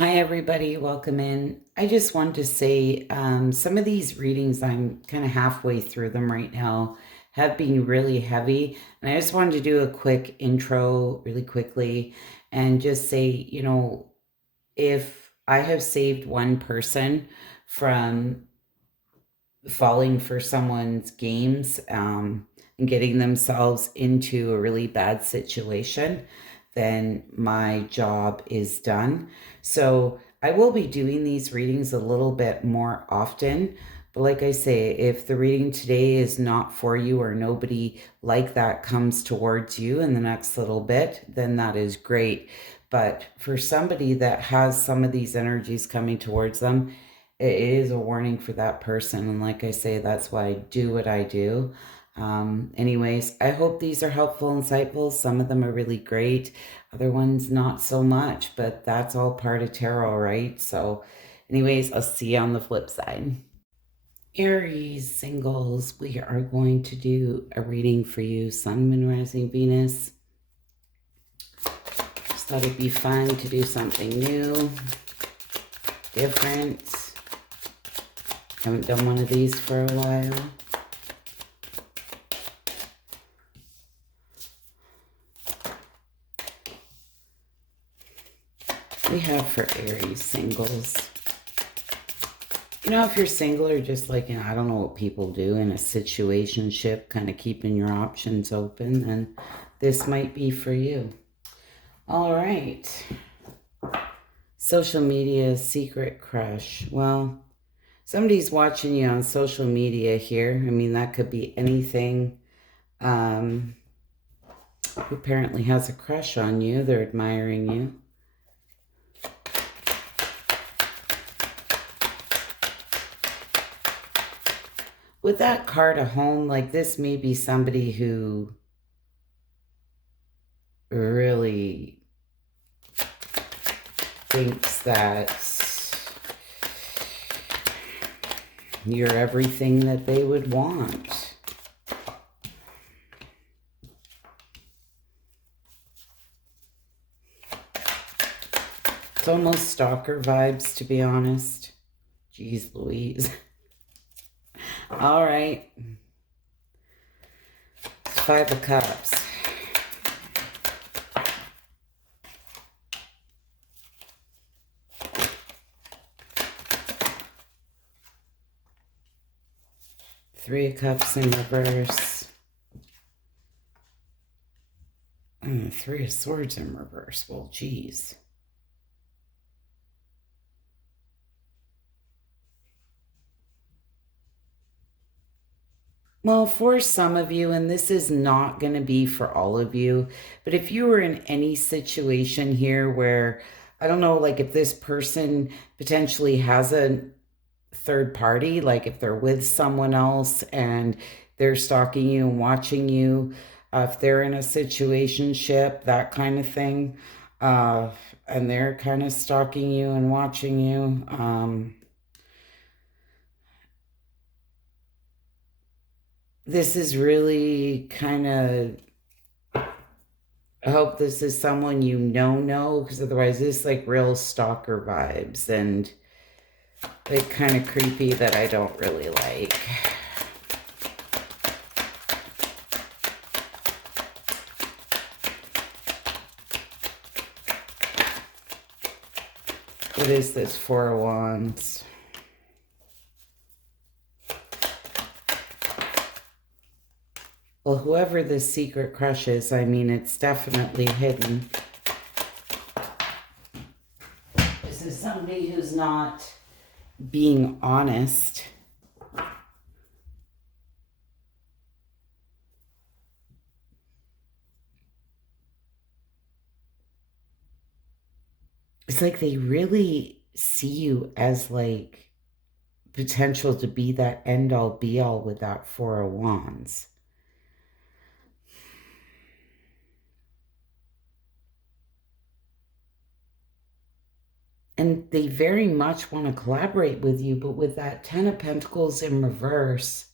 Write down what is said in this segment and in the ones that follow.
Hi, everybody. Welcome in. I just wanted to say some of these readings, I'm kind of halfway through them right now, have been really heavy. And I just wanted to do a quick intro really quickly and just say, if I have saved one person from falling for someone's games and getting themselves into a really bad situation, then my job is done. So I will be doing these readings a little bit more often. But like I say, if the reading today is not for you or nobody like that comes towards you in the next little bit, then that is great. But for somebody that has some of these energies coming towards them, it is a warning for that person. And like I say, that's why I do what I do. Anyways, I hope these are helpful, insightful. Some of them are really great, other ones not so much, but that's all part of tarot, right? So, anyways, I'll see you on the flip side. Aries singles, we are going to do a reading for you, Sun, Moon, Rising, Venus. Just thought it'd be fun to do something new, different. Haven't done one of these for a while. We have for Aries singles. If you're single or just like, I don't know what people do in a situationship, kind of keeping your options open, then this might be for you. All right. Social media secret crush. Well, somebody's watching you on social media here. I mean, that could be anything. Who apparently has a crush on you. They're admiring you. With that card of home, like this may be somebody who really thinks that you're everything that they would want. It's almost stalker vibes, to be honest. Jeez Louise. All right. 5 of Cups. Three of Cups in reverse. And Three of Swords in reverse. Well, geez. Well, for some of you, and this is not going to be for all of you, but if you were in any situation here where, I don't know, like if this person potentially has a third party, like if they're with someone else and they're stalking you and watching you, if they're in a situationship, that kind of thing, and they're kind of stalking you and watching you, this is really kind of, I hope this is someone know, because otherwise this is like real stalker vibes and like kind of creepy that I don't really like. What is this? 4 of Wands. Well, whoever this secret crush is, I mean, it's definitely hidden. This is somebody who's not being honest. It's like they really see you as like potential to be that end all be all with that 4 of Wands. And they very much want to collaborate with you, but with that 10 of Pentacles in reverse,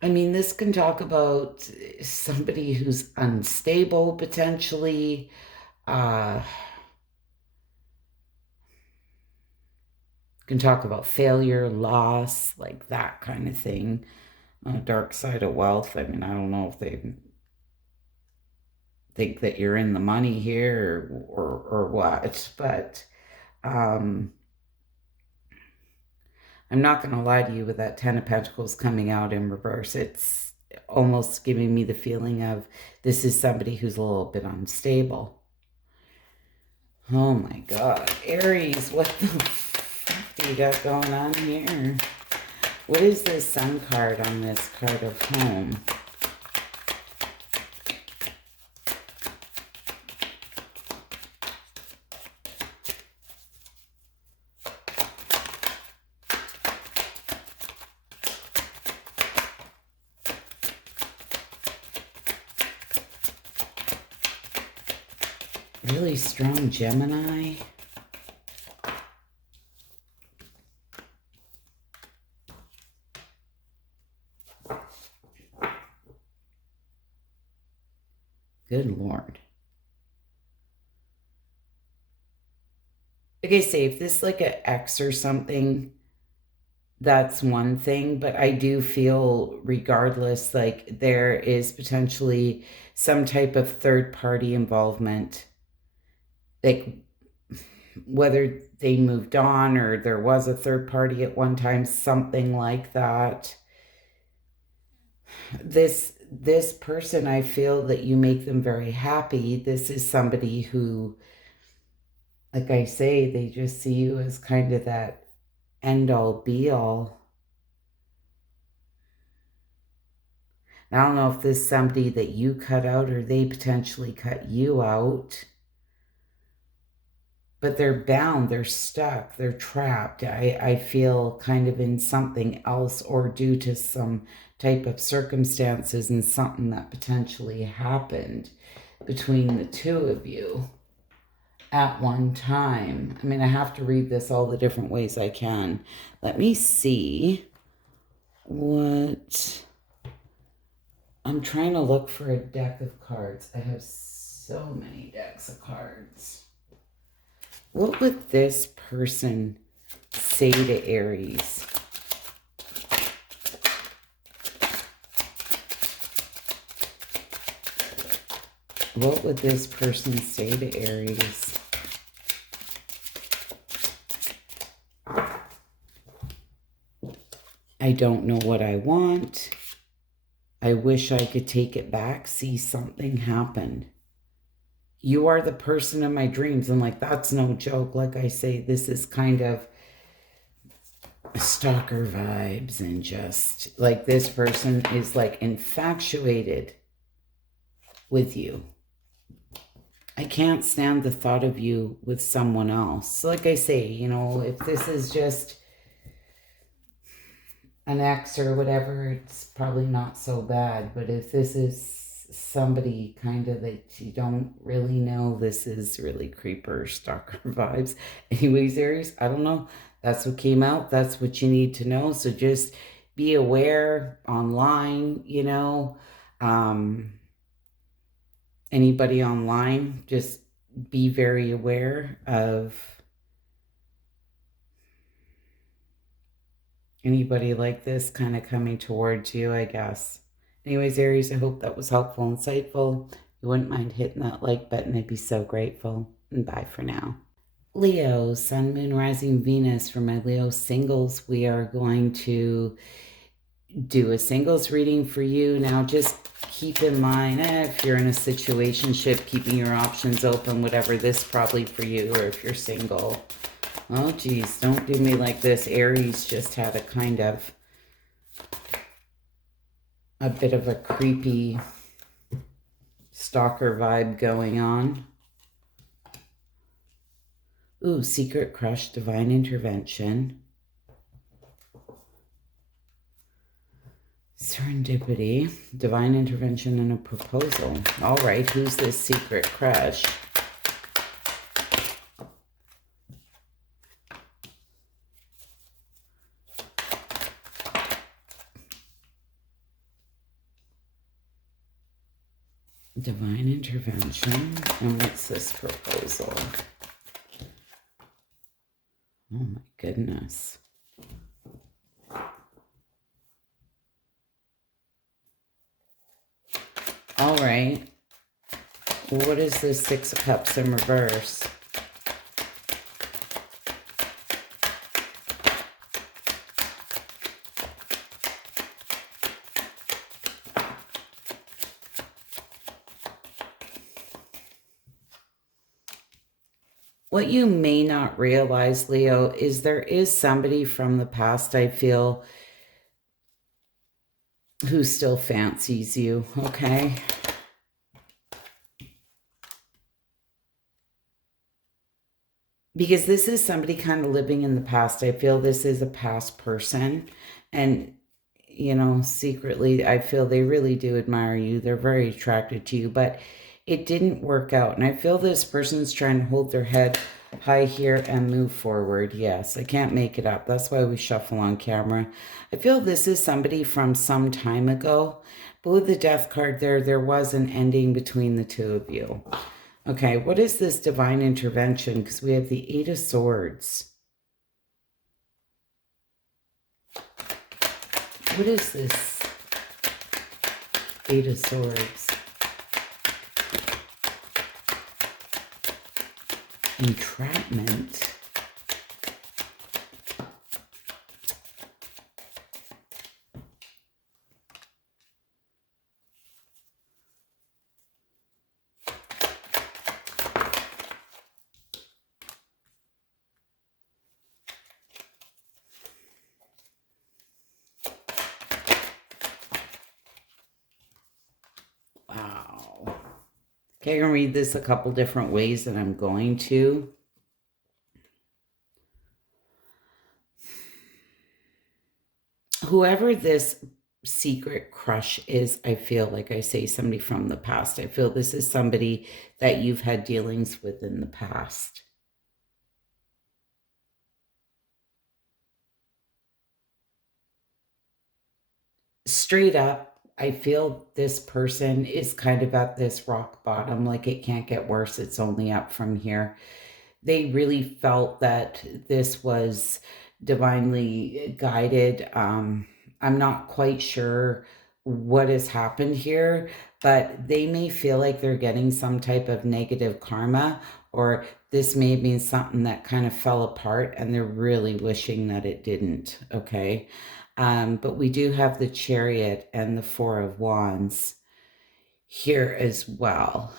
I mean, this can talk about somebody who's unstable potentially. Uh, can talk about failure, loss, like that kind of thing. Dark side of wealth. I mean, I don't know if they think that you're in the money here or what, but um, I'm not going to lie to you with that Ten of Pentacles coming out in reverse. It's almost giving me the feeling of this is somebody who's a little bit unstable. Oh my God. Aries, what the fuck do you got going on here? What is this Sun card on this card of home? Really strong Gemini. Good Lord. Like I say, if this is like an X or something, that's one thing. But I do feel, regardless, like there is potentially some type of third party involvement. Like whether they moved on or there was a third party at one time, something like that. This person, I feel that you make them very happy. This is somebody who, like I say, they just see you as kind of that end all be all. I don't know if this is somebody that you cut out or they potentially cut you out, but they're bound, they're stuck, they're trapped. I feel kind of in something else, or due to some type of circumstances and something that potentially happened between the two of you at one time. I mean, I have to read this all the different ways I can. Let me see what... I'm trying to look for a deck of cards. I have so many decks of cards. What would this person say to Aries? What would this person say to Aries? I don't know what I want. I wish I could take it back. See, something happened. You are the person in my dreams. And like, that's no joke. Like I say, this is kind of stalker vibes, and just like this person is like infatuated with you. I can't stand the thought of you with someone else. Like I say, you know, if this is just an ex or whatever, it's probably not so bad. But if this is somebody kind of that you don't really know, this is really creeper stalker vibes. Anyways, Aries, I don't know. That's what came out. That's what you need to know. So just be aware online, you know. Anybody online, just be very aware of anybody like this kind of coming towards you, I guess. Anyways, Aries, I hope that was helpful and insightful. If you wouldn't mind hitting that like button, I'd be so grateful. And bye for now. Leo, Sun, Moon, Rising, Venus. For my Leo singles, we are going to do a singles reading for you. Now, just keep in mind, if you're in a situationship, keeping your options open, whatever, this probably for you, or if you're single. Oh, geez, don't do me like this. Aries just had a kind of a bit of a creepy stalker vibe going on. Ooh, secret crush, divine intervention. Serendipity, divine intervention, and a proposal. All right, who's this secret crush? Divine intervention. And what's this proposal? Oh my goodness. All right. What is this Six of Cups in reverse? What you may not realize, Leo, is there is somebody from the past, I feel, who still fancies you, okay? Because this is somebody kind of living in the past. I feel this is a past person. And, you know, secretly, I feel they really do admire you. They're very attracted to you. But it didn't work out. And I feel this person's trying to hold their head high here and move forward. Yes, I can't make it up. That's why we shuffle on camera. I feel this is somebody from some time ago. But with the Death card there was an ending between the two of you. Okay, what is this divine intervention? Because we have the Eight of Swords. What is this Eight of Swords? Entrapment. Wow. Okay, I'm going to read this a couple different ways that I'm going to. Whoever this secret crush is, I feel like I say somebody from the past. I feel this is somebody that you've had dealings with in the past. Straight up, I feel this person is kind of at this rock bottom, like it can't get worse, it's only up from here. They really felt that this was divinely guided. I'm not quite sure what has happened here, but they may feel like they're getting some type of negative karma, or this may have been something that kind of fell apart and they're really wishing that it didn't, okay? But we do have the Chariot and the Four of Wands here as well.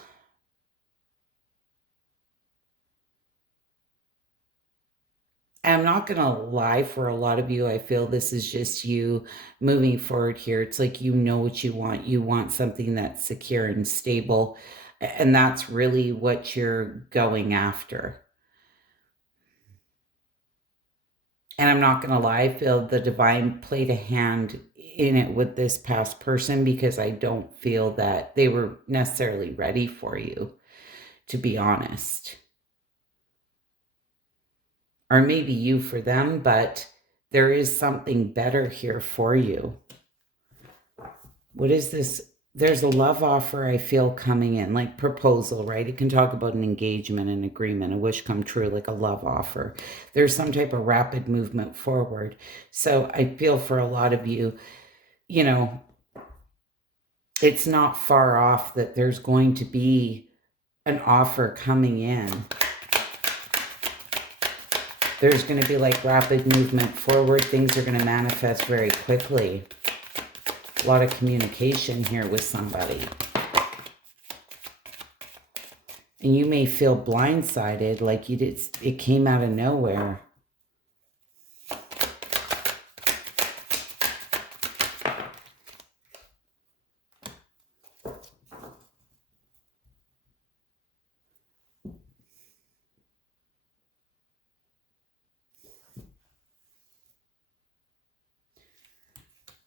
I'm not going to lie, for a lot of you, I feel this is just you moving forward here. It's like you know what you want. You want something that's secure and stable, and that's really what you're going after. And I'm not going to lie, I feel the divine played a hand in it with this past person, because I don't feel that they were necessarily ready for you, to be honest. Or maybe you for them, but there is something better here for you. What is this? There's a love offer I feel coming in, like proposal, right? It can talk about an engagement, an agreement, a wish come true, like a love offer. There's some type of rapid movement forward. So I feel for a lot of you, you know, it's not far off that there's going to be an offer coming in. There's going to be like rapid movement forward. Things are going to manifest very quickly. A lot of communication here with somebody. And you may feel blindsided, like you did, it came out of nowhere.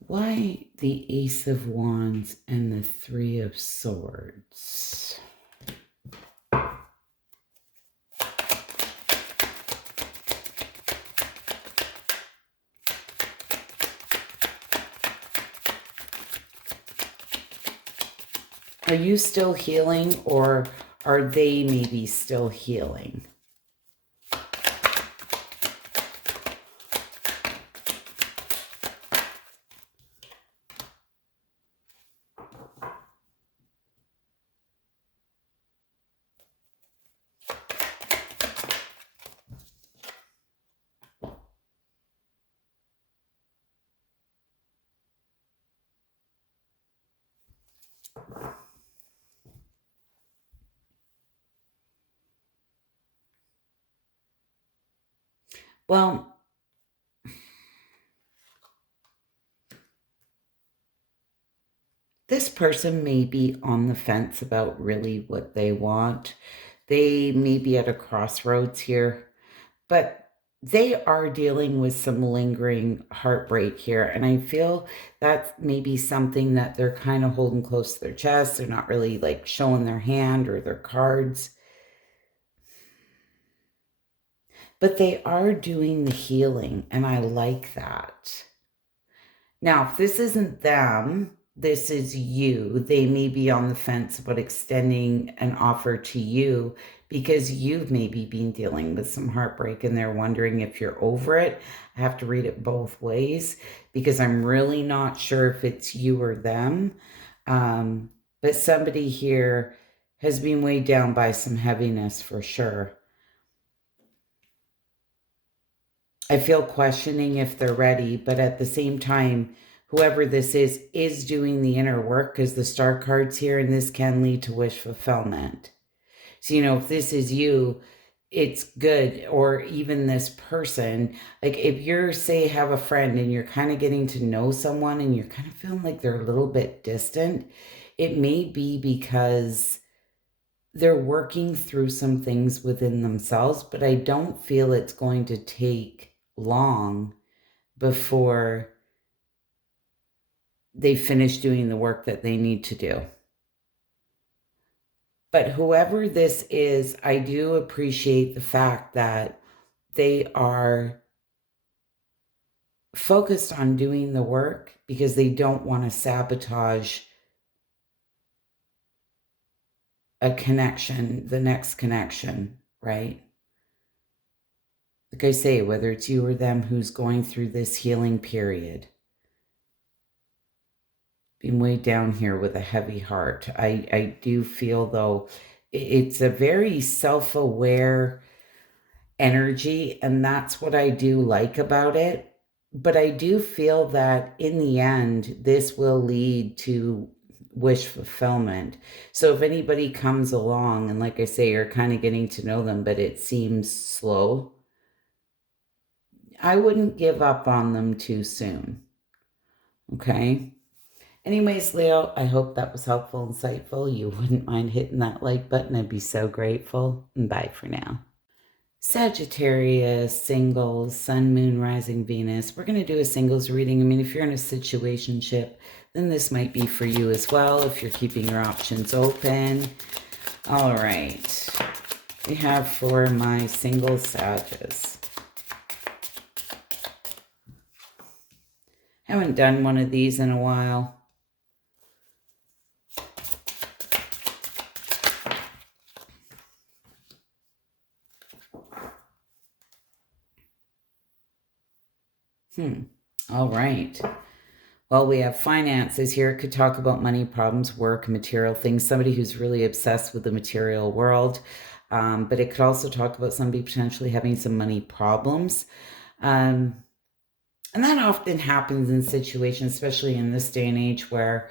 Why the Ace of Wands and the Three of Swords? Are you still healing, or are they maybe still healing? Well, this person may be on the fence about really what they want. They may be at a crossroads here, but they are dealing with some lingering heartbreak here. And I feel that's maybe something that they're kind of holding close to their chest. They're not really like showing their hand or their cards. But they are doing the healing, and I like that. Now, if this isn't them, this is you. They may be on the fence about extending an offer to you because you've maybe been dealing with some heartbreak and they're wondering if you're over it. I have to read it both ways because I'm really not sure if it's you or them. But somebody here has been weighed down by some heaviness for sure. I feel questioning if they're ready, but at the same time, whoever this is doing the inner work because the star card's here and this can lead to wish fulfillment. So, if this is you, it's good. Or even this person, like if you're, say, have a friend and you're kind of getting to know someone and you're kind of feeling like they're a little bit distant, it may be because they're working through some things within themselves, but I don't feel it's going to take long before they finish doing the work that they need to do. But whoever this is, I do appreciate the fact that they are focused on doing the work because they don't want to sabotage a connection, the next connection, right? Like I say, whether it's you or them who's going through this healing period, being weighed down here with a heavy heart. I do feel, though, it's a very self-aware energy, and that's what I do like about it. But I do feel that in the end, this will lead to wish fulfillment. So if anybody comes along, and like I say, you're kind of getting to know them, but it seems slow, I wouldn't give up on them too soon. Okay? Anyways, Leo, I hope that was helpful, insightful. You wouldn't mind hitting that like button. I'd be so grateful. And bye for now. Sagittarius, singles, sun, moon, rising, Venus. We're going to do a singles reading. I mean, if you're in a situationship, then this might be for you as well if you're keeping your options open. All right. We have for my single Sagittarius. Haven't done one of these in a while. All right. Well, we have finances here. It could talk about money, problems, work, material things. Somebody who's really obsessed with the material world. But it could also talk about somebody potentially having some money problems. And that often happens in situations, especially in this day and age where,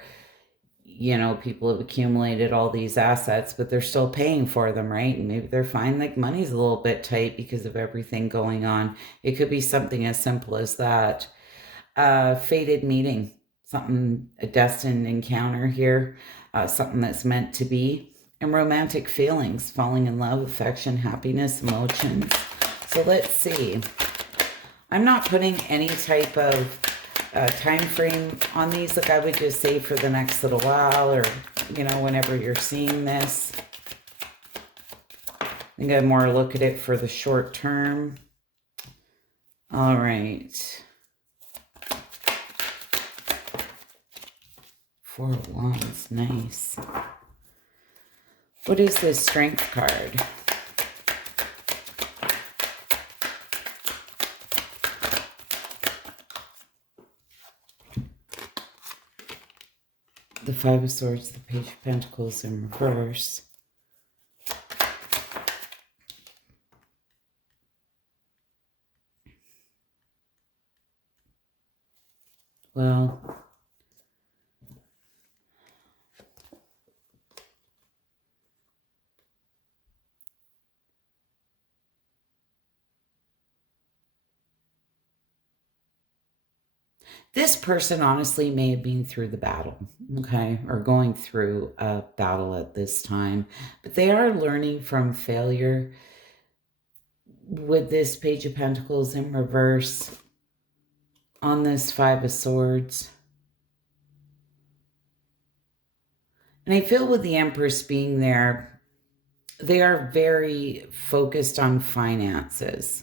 people have accumulated all these assets, but they're still paying for them, right? And maybe they're finding like money's a little bit tight because of everything going on. It could be something as simple as that. Fated meeting, something, a destined encounter here, something that's meant to be, and romantic feelings, falling in love, affection, happiness, emotions. So let's see. I'm not putting any type of time frame on these. Like I would just say for the next little while, or whenever you're seeing this. I think I'd more look at it for the short term. All right. 4 of Wands, nice. What is this Strength card? The Five of Swords, the Page of Pentacles in reverse. Well, this person honestly may have been through the battle, okay, or going through a battle at this time, but they are learning from failure. With this Page of Pentacles in reverse on this Five of Swords. And I feel with the Empress being there, they are very focused on finances.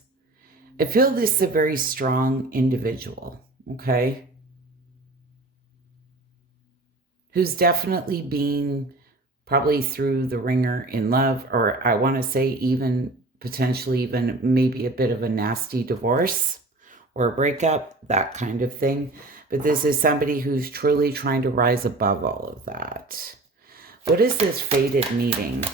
I feel this is a very strong individual, okay? Who's definitely been probably through the ringer in love, or I want to say even potentially even maybe a bit of a nasty divorce or a breakup, that kind of thing. But this is somebody who's truly trying to rise above all of that. What is this fated meeting?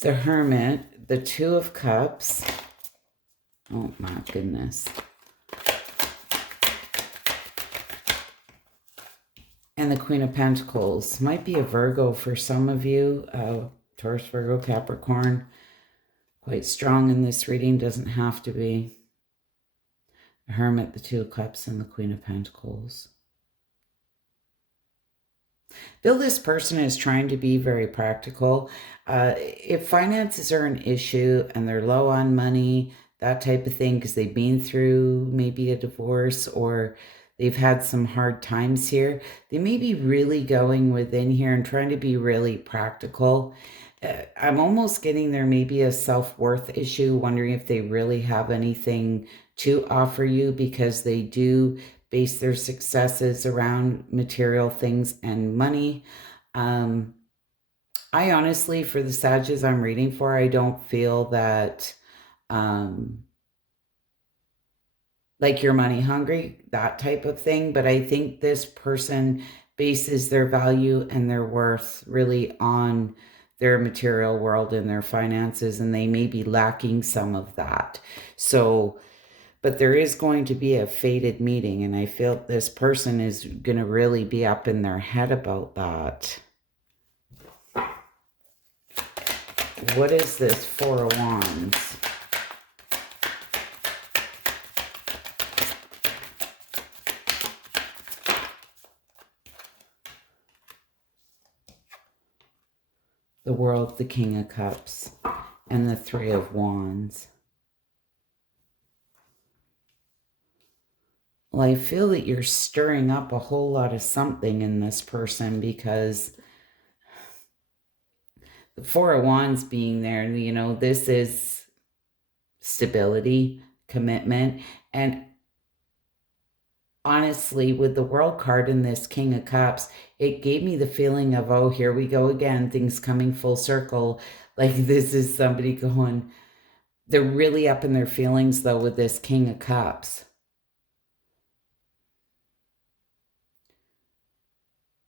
The Hermit, the Two of Cups. Oh my goodness. And the Queen of Pentacles. Might be a Virgo for some of you. Taurus, Virgo, Capricorn. Quite strong in this reading. Doesn't have to be. The Hermit, the Two of Cups, and the Queen of Pentacles. Feel this person is trying to be very practical. If finances are an issue and they're low on money, that type of thing, because they've been through maybe a divorce or they've had some hard times here, they may be really going within here and trying to be really practical. I'm almost getting there maybe a self-worth issue, wondering if they really have anything to offer you, because they do base their successes around material things and money. I honestly, for the Sages I'm reading for, I don't feel that like you're money hungry, that type of thing. But I think this person bases their value and their worth really on their material world and their finances, and they may be lacking some of that. So, but there is going to be a fated meeting, and I feel this person is going to really be up in their head about that. What is this Four of Wands? The World, the King of Cups, and the Three of Wands. Well, I feel that you're stirring up a whole lot of something in this person, because the Four of Wands being there, you know, this is stability, commitment, and honestly, with the World card in this King of Cups, it gave me the feeling of, oh, here we go again, things coming full circle. Like this is somebody going, they're really up in their feelings though with this King of Cups.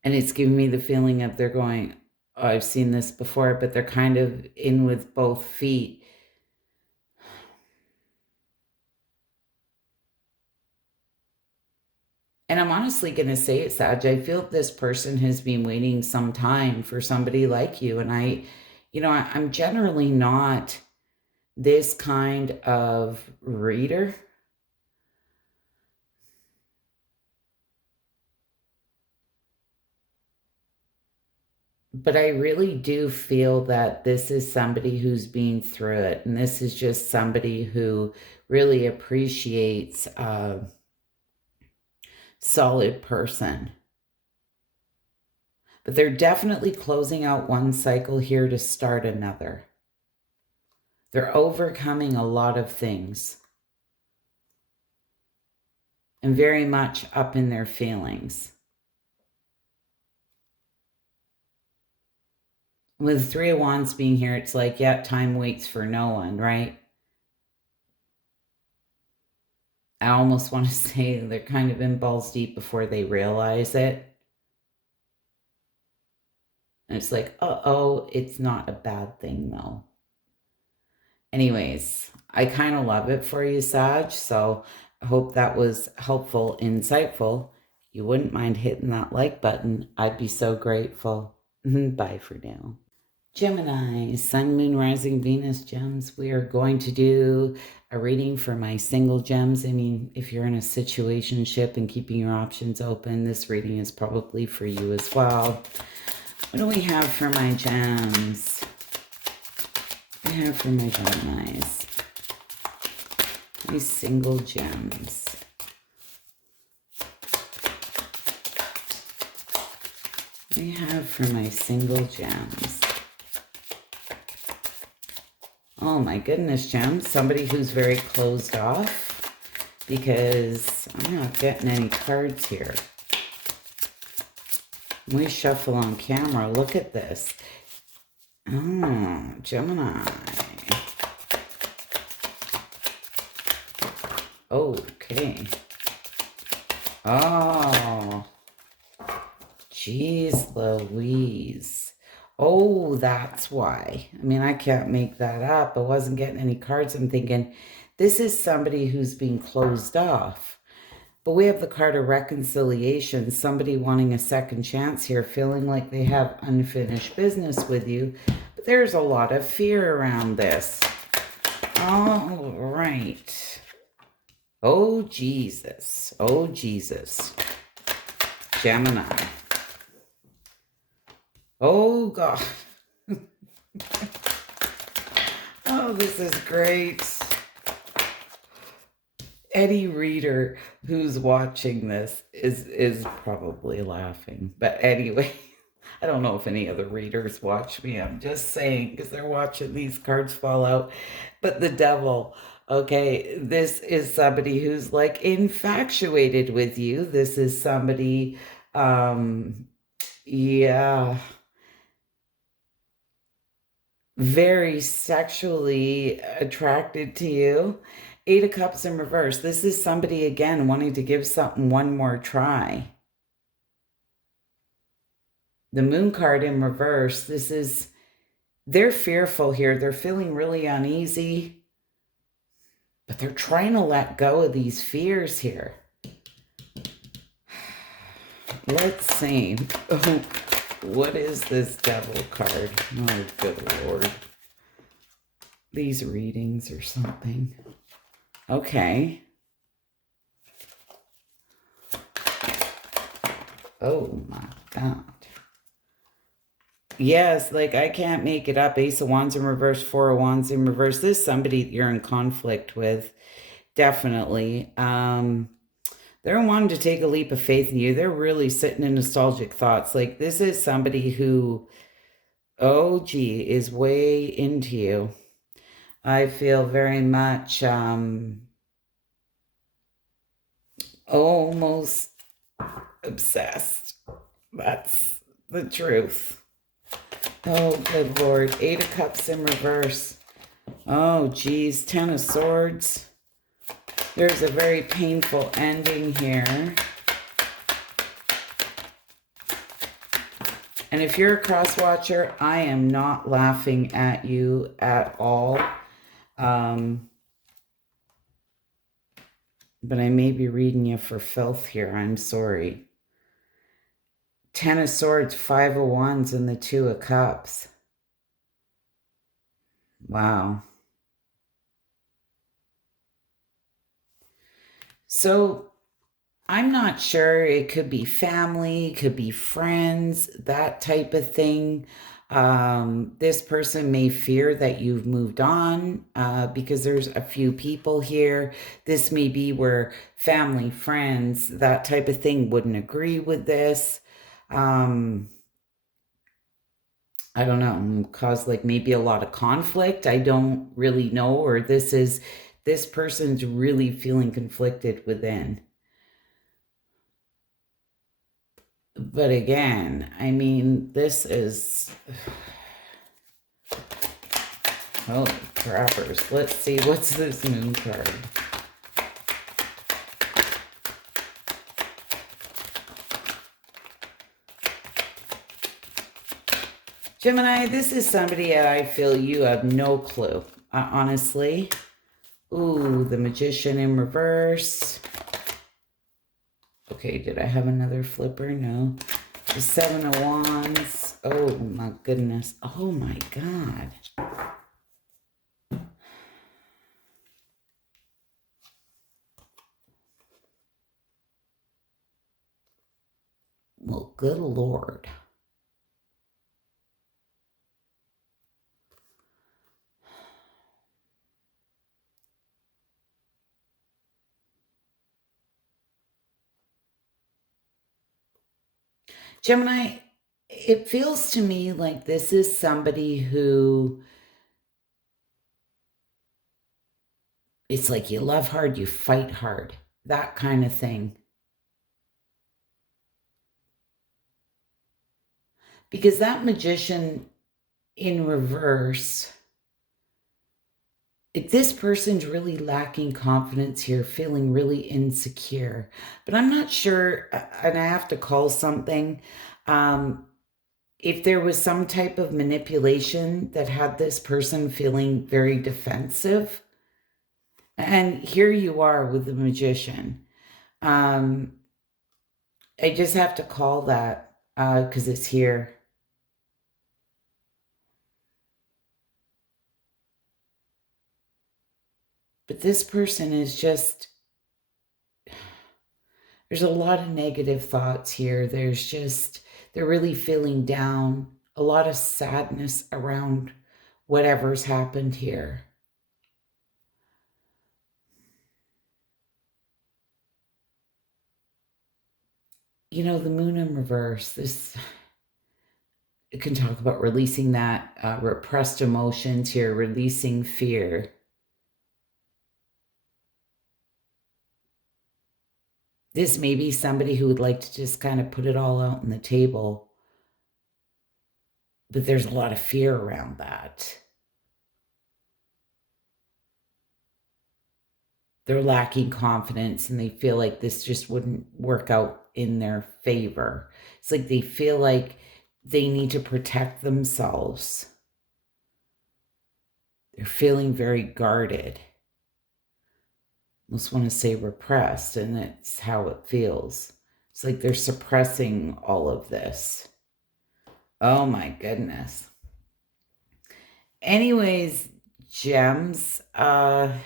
And it's giving me the feeling of they're going, oh, I've seen this before, but they're kind of in with both feet. And I'm honestly going to say it, Sag, I feel this person has been waiting some time for somebody like you. And I'm generally not this kind of reader. But I really do feel that this is somebody who's been through it. And this is just somebody who really appreciates a solid person. But they're definitely closing out one cycle here to start another. They're overcoming a lot of things and very much up in their feelings. With Three of Wands being here, it's like, yeah, time waits for no one, right? I almost want to say they're kind of in balls deep before they realize it. And it's like, uh-oh, it's not a bad thing, though. Anyways, I kind of love it for you, Sag. So I hope that was helpful, insightful. You wouldn't mind hitting that like button. I'd be so grateful. Bye for now. Gemini, Sun, Moon, Rising, Venus gems. We are going to do a reading for my single gems. I mean, if you're in a situationship and keeping your options open, this reading is probably for you as well. What do we have for my gems? What do I have for my Geminis? My single gems. What do I have for my single gems? Oh my goodness, gems. Somebody who's very closed off, because I'm not getting any cards here. We shuffle on camera. Look at this. Oh, Gemini. Okay. Oh. Jeez Louise. Oh, that's why. I mean, I can't make that up. I wasn't getting any cards. I'm thinking, this is somebody who's being closed off. But we have the card of reconciliation, somebody wanting a second chance here, feeling like they have unfinished business with you. But there's a lot of fear around this. All right. Oh, Jesus. Oh, Jesus. Gemini. Oh, God. Oh, this is great. Any reader who's watching this is probably laughing. But anyway, I don't know if any other readers watch me. I'm just saying, because they're watching these cards fall out. But the devil, okay, this is somebody who's like infatuated with you. This is somebody, yeah, very sexually attracted to you. Eight of Cups in reverse. This is somebody, again, wanting to give something one more try. The Moon card in reverse. This is, they're fearful here. They're feeling really uneasy. But they're trying to let go of these fears here. Let's see. Oh, what is this devil card? Oh, good Lord. These readings or something. Okay. Oh my God. Yes, like I can't make it up. Ace of Wands in reverse, Four of Wands in reverse. This is somebody you're in conflict with. Definitely. They're wanting to take a leap of faith in you. They're really sitting in nostalgic thoughts. Like this is somebody who, oh gee, is way into you. I feel very much almost obsessed. That's the truth. Oh, good Lord. Eight of Cups in reverse. Oh, geez. Ten of Swords. There's a very painful ending here. And if you're a cross watcher, I am not laughing at you at all. But I may be reading you for filth here. I'm sorry. Ten of Swords, Five of Wands, and the Two of Cups. Wow. So I'm not sure. It could be family, could be friends, that type of thing. This person may fear that you've moved on because there's a few people here. This may be where family, friends, that type of thing wouldn't agree with this. I don't know, cause like maybe a lot of conflict. I don't really know, or this person's really feeling conflicted within. But again, I mean, this is, holy crappers. Let's see, what's this moon card? Gemini, this is somebody I feel you have no clue, honestly. Ooh, the Magician in reverse. Okay, did I have another flipper? No. The Seven of Wands. Oh my goodness. Oh my God. Well, good Lord. Gemini, it feels to me like this is somebody who, it's like you love hard, you fight hard, that kind of thing. Because that Magician in reverse, this person's really lacking confidence here, feeling really insecure. But I'm not sure, and I have to call something. If there was some type of manipulation that had this person feeling very defensive, and here you are with the Magician. I just have to call that because it's here. But this person is just, there's a lot of negative thoughts here. There's just, they're really feeling down, a lot of sadness around whatever's happened here. You know, the Moon in reverse, this, it can talk about releasing that repressed emotions here, releasing fear. This may be somebody who would like to just kind of put it all out on the table, but there's a lot of fear around that. They're lacking confidence and they feel like this just wouldn't work out in their favor. It's like they feel like they need to protect themselves. They're feeling very guarded. Almost want to say repressed, and that's how it feels. It's like they're suppressing all of this. Oh my goodness. Anyways, gems, that's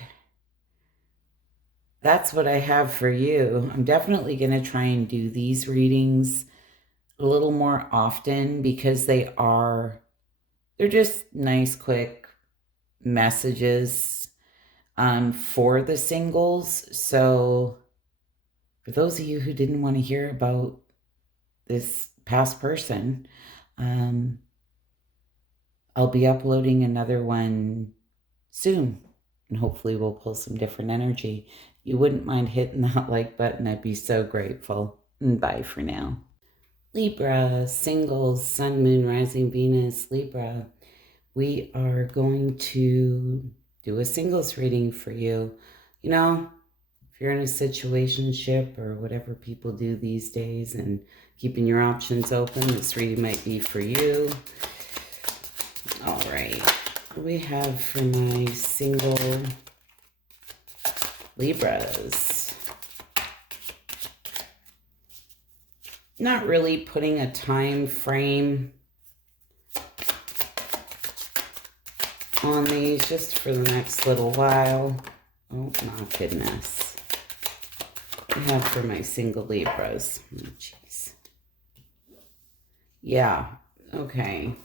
what I have for you. I'm definitely going to try and do these readings a little more often because they're just nice, quick messages for the singles. So for those of you who didn't want to hear about this past person, I'll be uploading another one soon, and hopefully we'll pull some different energy. You wouldn't mind hitting that like button, I'd be so grateful. And bye for now. Libra, singles, Sun, Moon, Rising, Venus, Libra. We are going to do a singles reading for you. You know, if you're in a situationship or whatever people do these days and keeping your options open, this reading might be for you. All right. We have for my single Libras. Not really putting a time frame on these, just for the next little while. Oh my goodness. I have for my single Libras. Oh, jeez. Yeah, okay.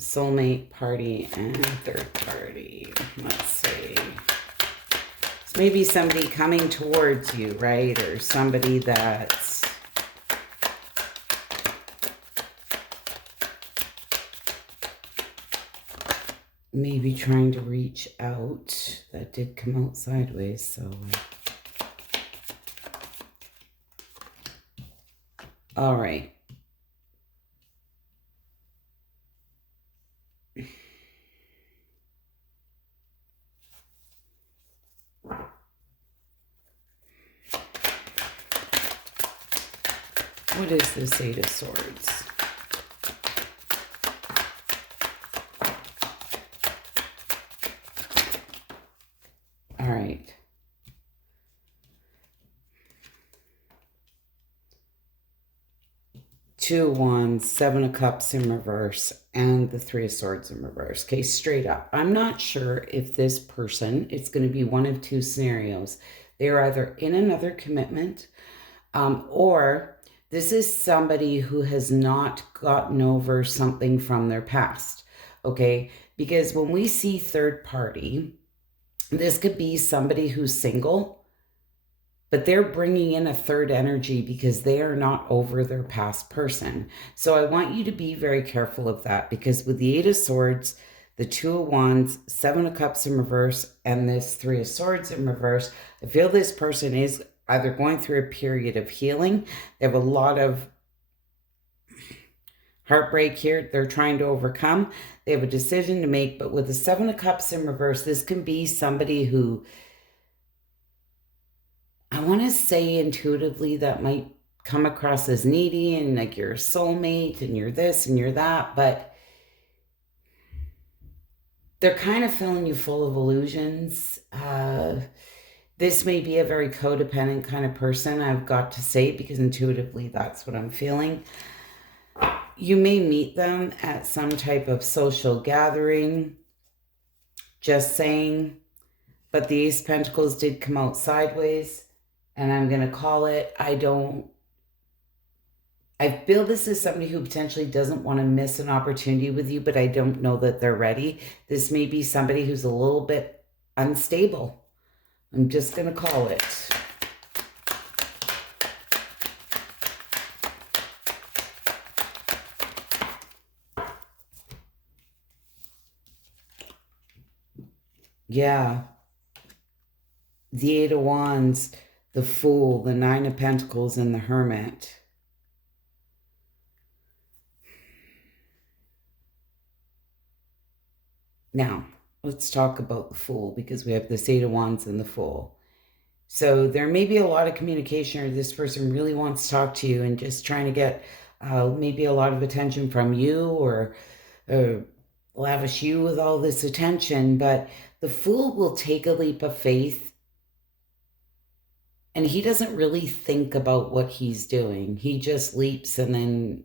Soulmate, party, and third party. Let's see. It's maybe somebody coming towards you, right? Or somebody that's maybe trying to reach out. That did come out sideways, so... all right. What is this Eight of Swords? All right. Two of Wands, Seven of Cups in reverse, and the Three of Swords in reverse. Okay, straight up. I'm not sure if this person, it's going to be one of two scenarios. They're either in another commitment, or this is somebody who has not gotten over something from their past. Okay, because when we see third party, this could be somebody who's single, but they're bringing in a third energy because they are not over their past person. So I want you to be very careful of that, because with the Eight of Swords, the Two of Wands, Seven of Cups in reverse, and this Three of Swords in reverse, I feel this person is either going through a period of healing. They have a lot of heartbreak here they're trying to overcome. They have a decision to make, but with the Seven of Cups in reverse, this can be somebody who, I want to say intuitively, that might come across as needy and like you're a soulmate and you're this and you're that, but they're kind of filling you full of illusions. This may be a very codependent kind of person, I've got to say, because intuitively that's what I'm feeling. You may meet them at some type of social gathering, just saying, but the Ace of Pentacles did come out sideways, and I'm going to call it, I feel this is somebody who potentially doesn't want to miss an opportunity with you, but I don't know that they're ready. This may be somebody who's a little bit unstable. I'm just going to call it. Yeah. The Eight of Wands, the Fool, the Nine of Pentacles, and the Hermit. Now, let's talk about the Fool, because we have this Eight of Wands and the Fool. So there may be a lot of communication, or this person really wants to talk to you and just trying to get maybe a lot of attention from you, or lavish you with all this attention. But the Fool will take a leap of faith, and he doesn't really think about what he's doing. He just leaps and then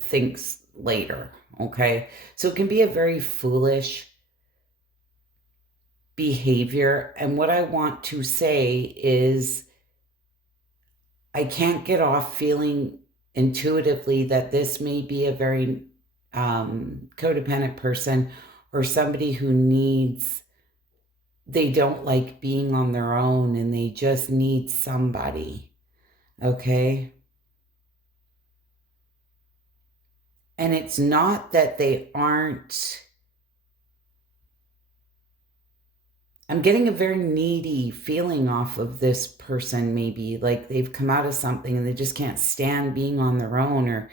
thinks later, okay? So it can be a very foolish behavior. And what I want to say is, I can't get off feeling intuitively that this may be a very codependent person, or somebody who needs, they don't like being on their own and they just need somebody, okay? And it's not that they aren't, I'm getting a very needy feeling off of this person, maybe like they've come out of something and they just can't stand being on their own, or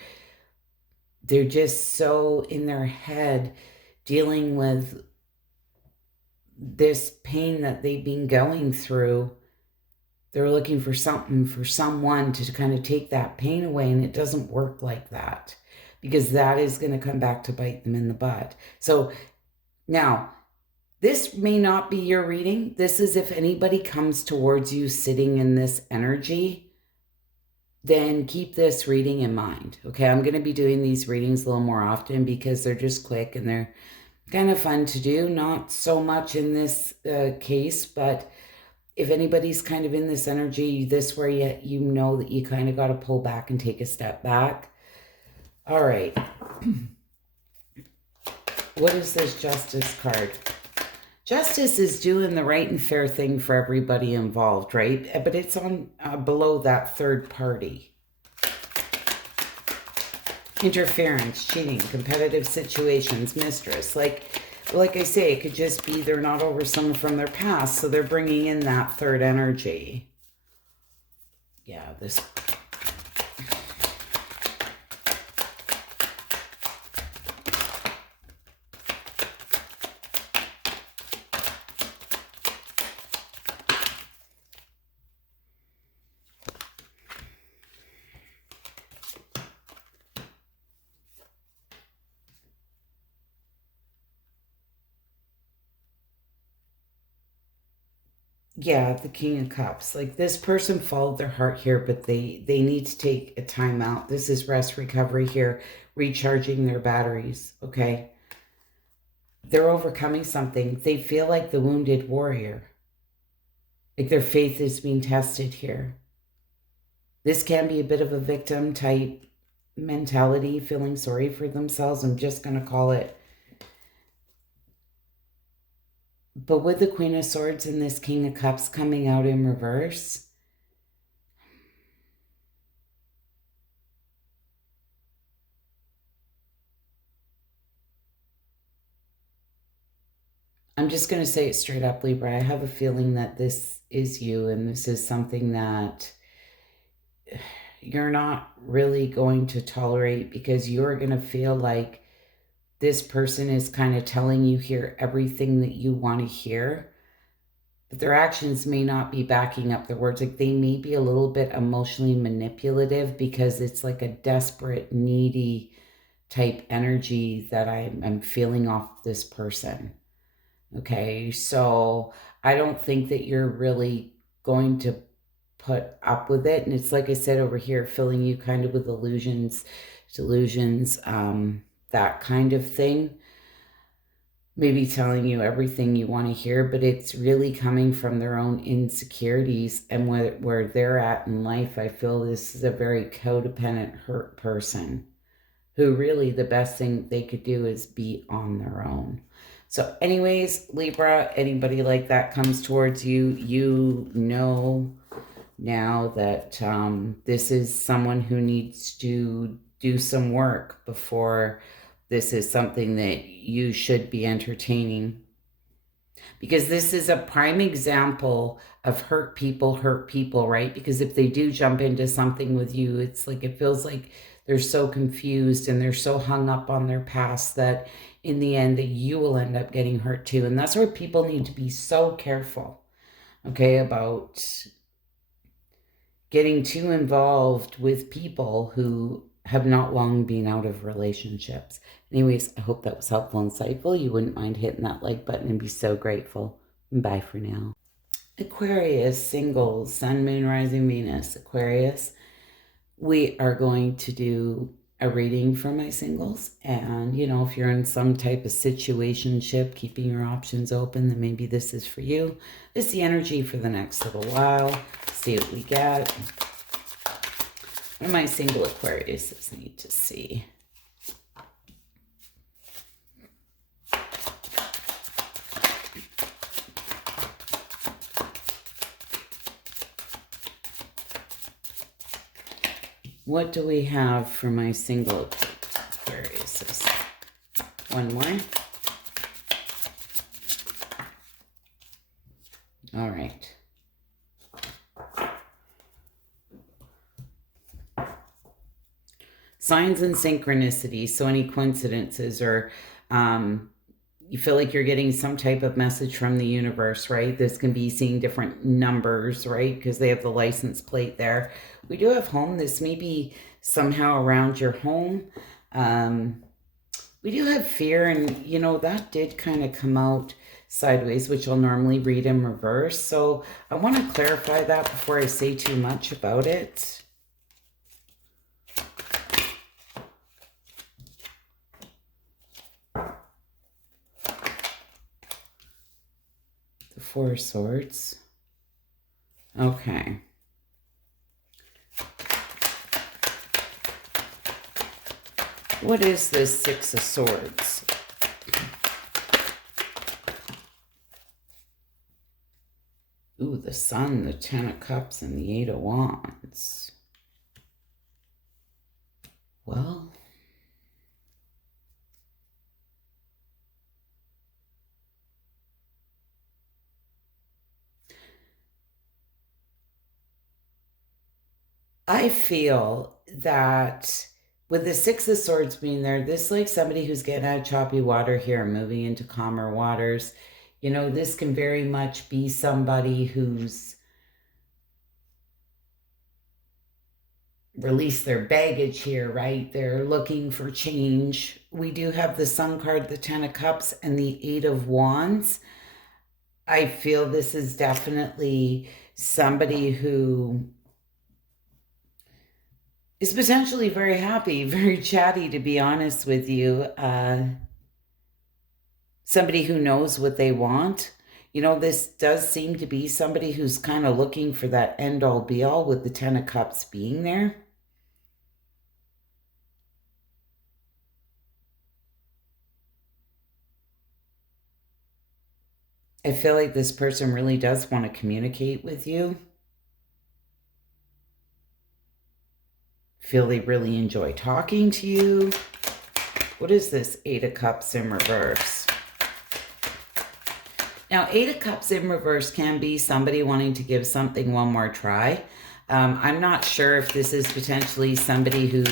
they're just so in their head dealing with this pain that they've been going through. They're looking for something, for someone to kind of take that pain away, and it doesn't work like that, because that is going to come back to bite them in the butt. So now, this may not be your reading. This is if anybody comes towards you sitting in this energy, then keep this reading in mind. Okay, I'm going to be doing these readings a little more often because they're just quick and they're kind of fun to do. Not so much in this case, but if anybody's kind of in this energy, this where you know that you kind of got to pull back and take a step back. All right. What is this Justice card? Justice is doing the right and fair thing for everybody involved, right? But it's on below that third party. Interference, cheating, competitive situations, mistress. Like like I say, it could just be they're not over someone from their past, so they're bringing in that third energy. Yeah, this... Yeah, the King of Cups. Like, this person followed their heart here, but they need to take a time out. This is rest recovery here, recharging their batteries, okay? They're overcoming something. They feel like the wounded warrior. Like their faith is being tested here. This can be a bit of a victim type mentality, feeling sorry for themselves. I'm just going to call it. But with the Queen of Swords and this King of Cups coming out in reverse, I'm just going to say it straight up, Libra. I have a feeling that this is you, and this is something that you're not really going to tolerate, because you're going to feel like this person is kind of telling you here everything that you want to hear, but their actions may not be backing up their words. Like, they may be a little bit emotionally manipulative, because it's like a desperate, needy type energy that I'm feeling off this person. Okay, so I don't think that you're really going to put up with it. And it's like I said over here, filling you kind of with illusions, delusions, that kind of thing. Maybe telling you everything you want to hear, but it's really coming from their own insecurities and where they're at in life. I feel this is a very codependent, hurt person who really the best thing they could do is be on their own. So anyways, Libra, anybody like that comes towards you, you know now that this is someone who needs to do some work before this is something that you should be entertaining. Because this is a prime example of hurt people, right? Because if they do jump into something with you, it's like, it feels like they're so confused and they're so hung up on their past that in the end that you will end up getting hurt too. And that's where people need to be so careful, okay, about getting too involved with people who have not long been out of relationships. Anyways, I hope that was helpful and insightful. You wouldn't mind hitting that like button and be so grateful. Bye for now. Aquarius, singles, Sun, Moon, Rising, Venus. Aquarius, we are going to do a reading for my singles. And, you know, if you're in some type of situationship, keeping your options open, then maybe this is for you. This is the energy for the next little while. See what we get. What do my single Aquariuses need to see? What do we have for my single Aquariuses? One more. All right. Signs and synchronicities. So any coincidences, or you feel like you're getting some type of message from the universe, right? This can be seeing different numbers, right? Because they have the license plate there. We do have home. This may be somehow around your home. We do have fear, and, you know, that did kind of come out sideways, which I'll normally read in reverse. So I want to clarify that before I say too much about it. The Four of Swords. Okay. What is this Six of Swords? Ooh, the Sun, the Ten of Cups, and the Eight of Wands. Well, I feel that with the Six of Swords being there, this is like somebody who's getting out of choppy water here, moving into calmer waters. You know, this can very much be somebody who's released their baggage here, right? They're looking for change. We do have the Sun card, the Ten of Cups, and the Eight of Wands. I feel this is definitely somebody who is potentially very happy, very chatty, to be honest with you. Somebody who knows what they want. You know, this does seem to be somebody who's kind of looking for that end all be all with the Ten of Cups being there. I feel like this person really does want to communicate with you. Feel they really enjoy talking to you. What is this Eight of Cups in reverse? Now, Eight of Cups in reverse can be somebody wanting to give something one more try. I'm not sure if this is potentially somebody who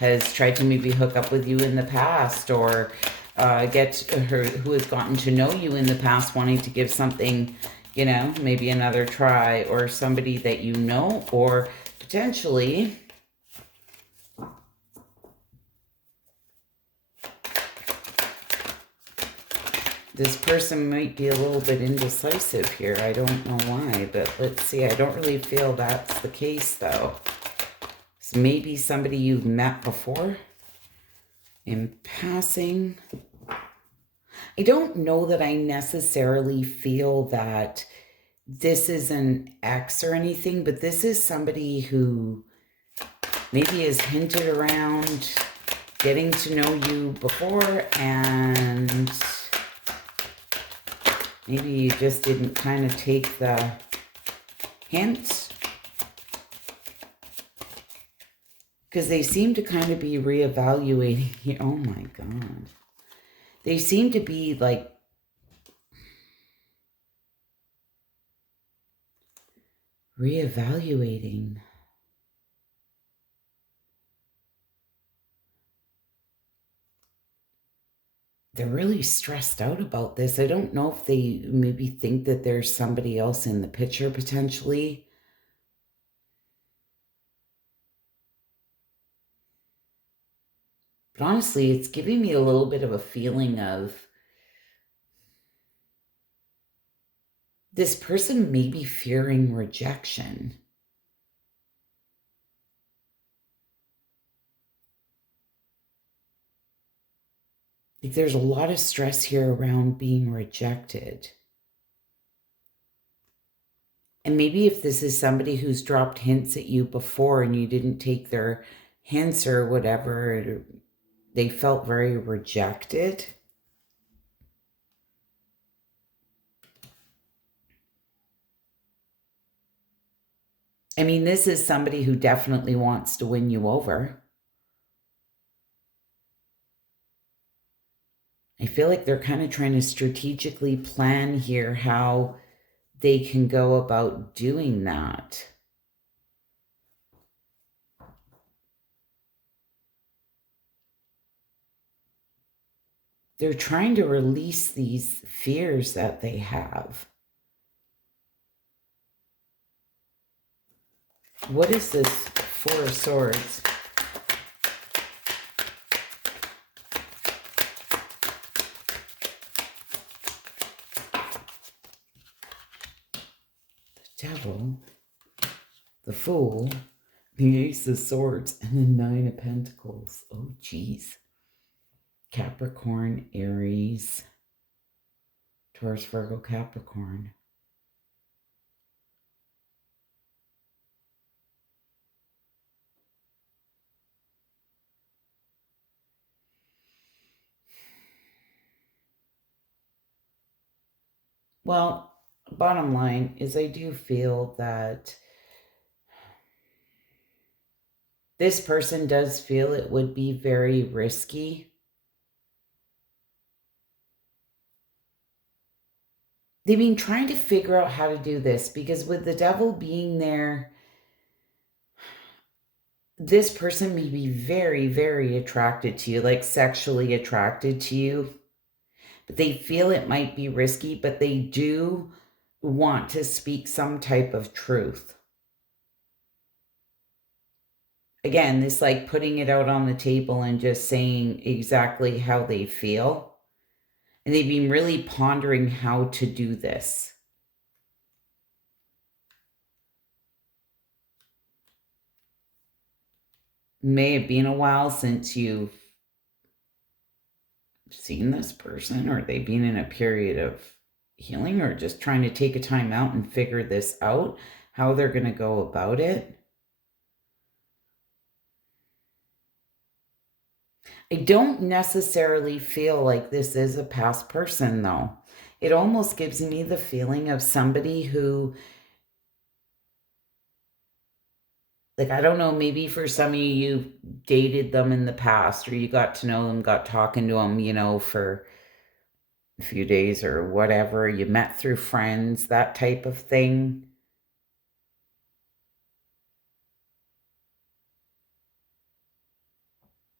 has tried to maybe hook up with you in the past, or who has gotten to know you in the past, wanting to give something, you know, maybe another try, or somebody that you know, or potentially this person might be a little bit indecisive here. I don't know why, but let's see. I don't really feel that's the case, though. So maybe somebody you've met before in passing. I don't know that I necessarily feel that this is an ex or anything, but this is somebody who maybe has hinted around getting to know you before, and maybe you just didn't kind of take the hint. Because they seem to kind of be reevaluating here. Oh my God. They seem to be like reevaluating. They're really stressed out about this. I don't know if they maybe think that there's somebody else in the picture potentially. But honestly, it's giving me a little bit of a feeling of this person may be fearing rejection. Like there's a lot of stress here around being rejected. And maybe if this is somebody who's dropped hints at you before and you didn't take their hints or whatever, they felt very rejected. I mean, this is somebody who definitely wants to win you over. I feel like they're kind of trying to strategically plan here how they can go about doing that. They're trying to release these fears that they have. What is this Four of Swords? The Devil, the Fool, the Ace of Swords, and the Nine of Pentacles. Oh, geez. Capricorn, Aries, Taurus, Virgo, Capricorn. Well, bottom line is I do feel that this person does feel it would be very risky. They've been trying to figure out how to do this because with the Devil being there, this person may be very, very attracted to you, like sexually attracted to you, but they feel it might be risky, but they do want to speak some type of truth. Again, this like putting it out on the table and just saying exactly how they feel. And they've been really pondering how to do this. May have been a while since you've seen this person, or they've been in a period of healing, or just trying to take a time out and figure this out, how they're going to go about it. I don't necessarily feel like this is a past person, though. It almost gives me the feeling of somebody who, like, I don't know, maybe for some of you, you dated them in the past, or you got to know them, got talking to them, for a few days or whatever. You met through friends, that type of thing.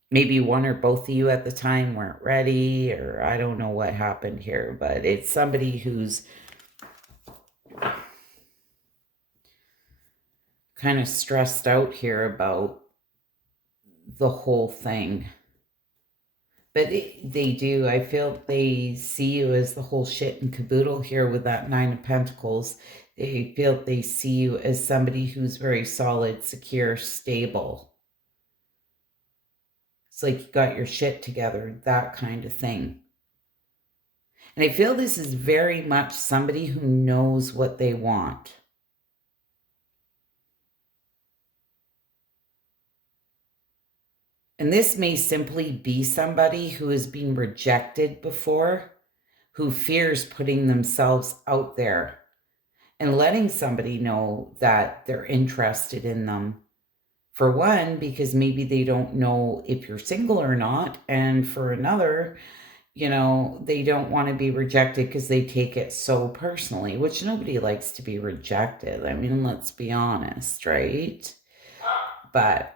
Maybe one or both of you at the time weren't ready, or I don't know what happened here, but it's somebody who's kind of stressed out here about the whole thing. But they do. I feel they see you as the whole shit and caboodle here with that Nine of Pentacles. They feel they see you as somebody who's very solid, secure, stable. It's like you got your shit together, that kind of thing. And I feel this is very much somebody who knows what they want. And this may simply be somebody who has been rejected before, who fears putting themselves out there and letting somebody know that they're interested in them. For one, because maybe they don't know if you're single or not. And for another, they don't want to be rejected because they take it so personally, which nobody likes to be rejected. I mean, let's be honest, right? But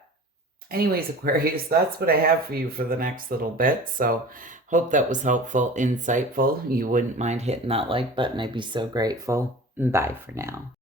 anyways, Aquarius, that's what I have for you for the next little bit. So hope that was helpful, insightful. You wouldn't mind hitting that like button. I'd be so grateful. Bye for now.